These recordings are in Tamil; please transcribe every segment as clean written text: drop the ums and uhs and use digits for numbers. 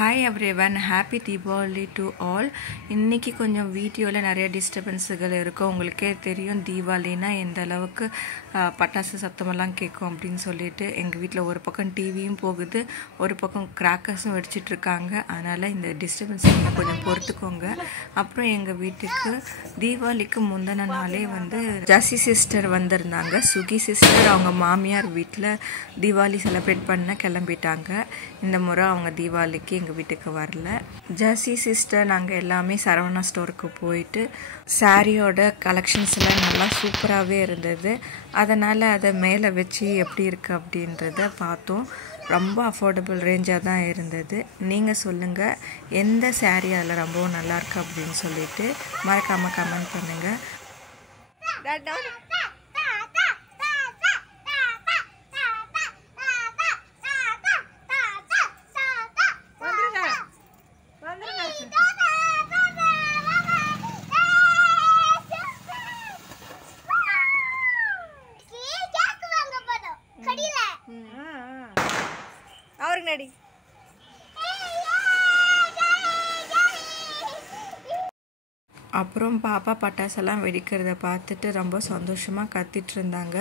Hi everyone, happy Deepavali to all. இன்றைக்கி கொஞ்சம் வீடியோவில் நிறைய டிஸ்டர்பன்ஸுகள் இருக்கும். உங்களுக்கே தெரியும் தீபாவளினா எந்த அளவுக்கு பட்டாசு சத்தமெல்லாம் கேட்கும் அப்படின்னு சொல்லிட்டு. எங்கள் வீட்டில் ஒரு பக்கம் டிவியும் போகுது, ஒரு பக்கம் கிராக்கர்ஸும் வெடிச்சிட்ருக்காங்க. அதனால் இந்த டிஸ்டர்பன்ஸ் நீங்கள் கொஞ்சம் பொறுத்துக்கோங்க. அப்புறம் எங்கள் வீட்டுக்கு தீபாவளிக்கு முந்தின நாளே ஜாசி சிஸ்டர் வந்திருந்தாங்க. சுகி சிஸ்டர் அவங்க மாமியார் வீட்டில் தீபாவளி செலிப்ரேட் பண்ண கிளம்பிட்டாங்க. இந்த முறை அவங்க தீபாவளிக்கு எங்கள் வீட்டுக்கு வரல. ஜாசி சிஸ்டர் நாங்கள் எல்லாமே சரவணா ஸ்டோருக்கு போயிட்டு சாரியோட கலெக்ஷன்ஸ் எல்லாம் நல்லா சூப்பராகவே இருந்தது. அதனால் அதை மேலே வச்சு எப்படி இருக்குது அப்படின்றத பார்த்தோம். ரொம்ப அஃபோர்டபுள் ரேஞ்சாக தான் இருந்தது. நீங்கள் சொல்லுங்கள் எந்த சாரீ அதில் ரொம்பவும் நல்லாயிருக்கு அப்படின்னு சொல்லிட்டு மறக்காமல் கமெண்ட் பண்ணுங்கள். அப்புறம் பாப்பா பட்டாசெல்லாம் வெடிக்கிறத பார்த்துட்டு ரொம்ப சந்தோஷமாக கத்திட்டு இருந்தாங்க.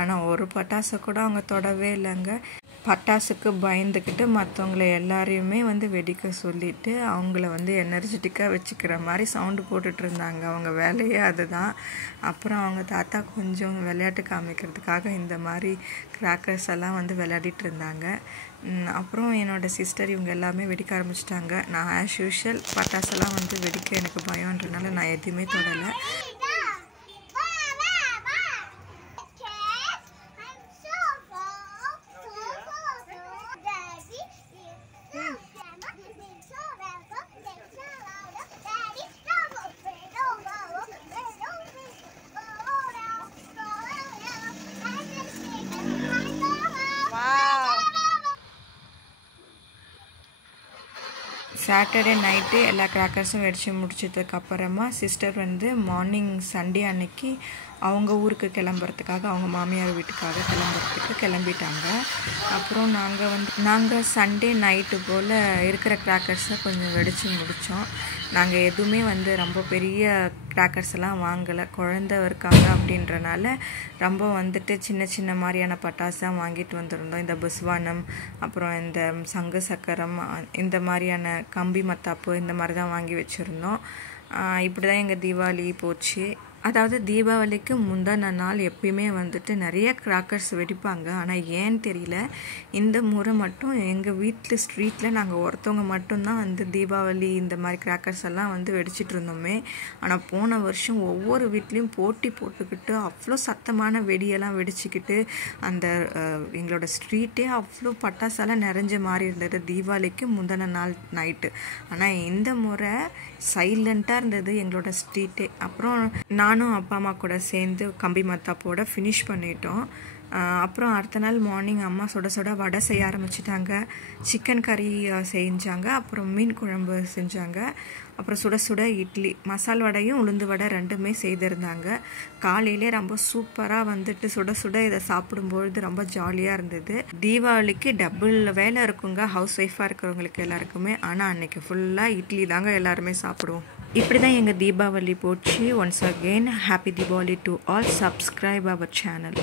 ஆனால் ஒரு பட்டாசை கூட அவங்க தொடவே இல்லைங்க. பட்டாசுக்கு பயந்துக்கிட்டு மற்றவங்கள எல்லாரையுமே வெடிக்க சொல்லிவிட்டு அவங்கள எனர்ஜெட்டிக்காக வச்சுக்கிற மாதிரி சவுண்டு போட்டுட்டு இருந்தாங்க. அவங்க வேலையே அதுதான். அப்புறம் அவங்க தாத்தா கொஞ்சம் விளையாட்டு காமிக்கிறதுக்காக இந்த மாதிரி கிராக்கர்ஸ் எல்லாம் விளையாடிட்டு இருந்தாங்க. அப்புறம் என்னோடய சிஸ்டர் இவங்க எல்லாமே வெடிக்க ஆரம்பிச்சிட்டாங்க. நான் ஆஸ் யூஷுவல் பட்டாசெல்லாம் வெடிக்க எனக்கு பயம்ன்றனால நான் எதுவுமே தொடலை. சாட்டர்டே நைட்டு எல்லா கிராக்கர்ஸும் வெடித்து முடிச்சதுக்கப்புறமா சிஸ்டர் மார்னிங் சண்டே அன்னைக்கு அவங்க ஊருக்கு கிளம்புறதுக்காக அவங்க மாமியார் வீட்டுக்காக கிளம்பிட்டாங்க. அப்புறம் நாங்கள் சண்டே நைட்டு போல் இருக்கிற கிராக்கர்ஸை கொஞ்சம் வெடித்து முடித்தோம். நாங்கள் எதுவுமே ரொம்ப பெரிய கிராக்கர்ஸ் எல்லாம் வாங்கலை. குழந்தை இருக்காங்க அப்படின்றனால ரொம்ப சின்ன சின்ன மாதிரியான பட்டாசாக வாங்கிட்டு வந்திருந்தோம். இந்த புஸ்வானம், அப்புறம் இந்த சங்கு சக்கரம், இந்த மாதிரியான கம்பி மத்தாப்பு, இந்த மாதிரி தான் வாங்கி வச்சுருந்தோம். இப்படி தான் எங்கள் தீபாவளி போச்சு. அதாவது தீபாவளிக்கு முந்தின நாள் எப்பயுமே நிறைய கிராக்கர்ஸ் வெடிப்பாங்க. ஆனால் ஏன்னு தெரியல, இந்த முறை மட்டும் எங்கள் வீட்டில் ஸ்ட்ரீட்டில் நாங்கள் ஒருத்தவங்க மட்டும்தான் தீபாவளி இந்த மாதிரி கிராக்கர்ஸ் எல்லாம் வெடிச்சிட்டு இருந்தோமே. ஆனால் போன வருஷம் ஒவ்வொரு வீட்லேயும் போட்டி போட்டுக்கிட்டு அவ்வளோ சத்தமான வெடியெல்லாம் வெடிச்சிக்கிட்டு அந்த எங்களோட ஸ்ட்ரீட்டே அவ்வளோ பட்டாசெல்லாம் நிறைஞ்ச மாதிரி இருந்தது தீபாவளிக்கு முந்தின நாள் நைட்டு. ஆனால் இந்த முறை சைலண்ட்டாக இருந்தது எங்களோட ஸ்ட்ரீட்டே. அப்புறம் நானும் அப்பா அம்மா கூட சேர்ந்து கம்பி மத்தாப்போட ஃபினிஷ் பண்ணிட்டோம். அப்புறம் அடுத்த நாள் மார்னிங் அம்மா சுட சுட வடை செய்ய ஆரம்பிச்சிட்டாங்க. சிக்கன் கறி செஞ்சாங்க, அப்புறம் மீன் குழம்பு செஞ்சாங்க, அப்புறம் சுட சுட இட்லி, மசால் வடையும் உளுந்து வடை ரெண்டுமே செய்திருந்தாங்க. காலையிலே ரொம்ப சூப்பராக சுட சுட இதை சாப்பிடும்பொழுது ரொம்ப ஜாலியாக இருந்தது. தீபாவளிக்கு டபுள் வேலை இருக்குங்க ஹவுஸ் ஒய்ஃபாக இருக்கிறவங்களுக்கு எல்லாருக்குமே. ஆனால் அன்னைக்கு ஃபுல்லாக இட்லி தாங்க எல்லாருமே சாப்பிடுவோம். இப்படி தான் எங்கள் தீபாவளி போச்சு. Once again happy Deepavali to all. Subscribe our channel.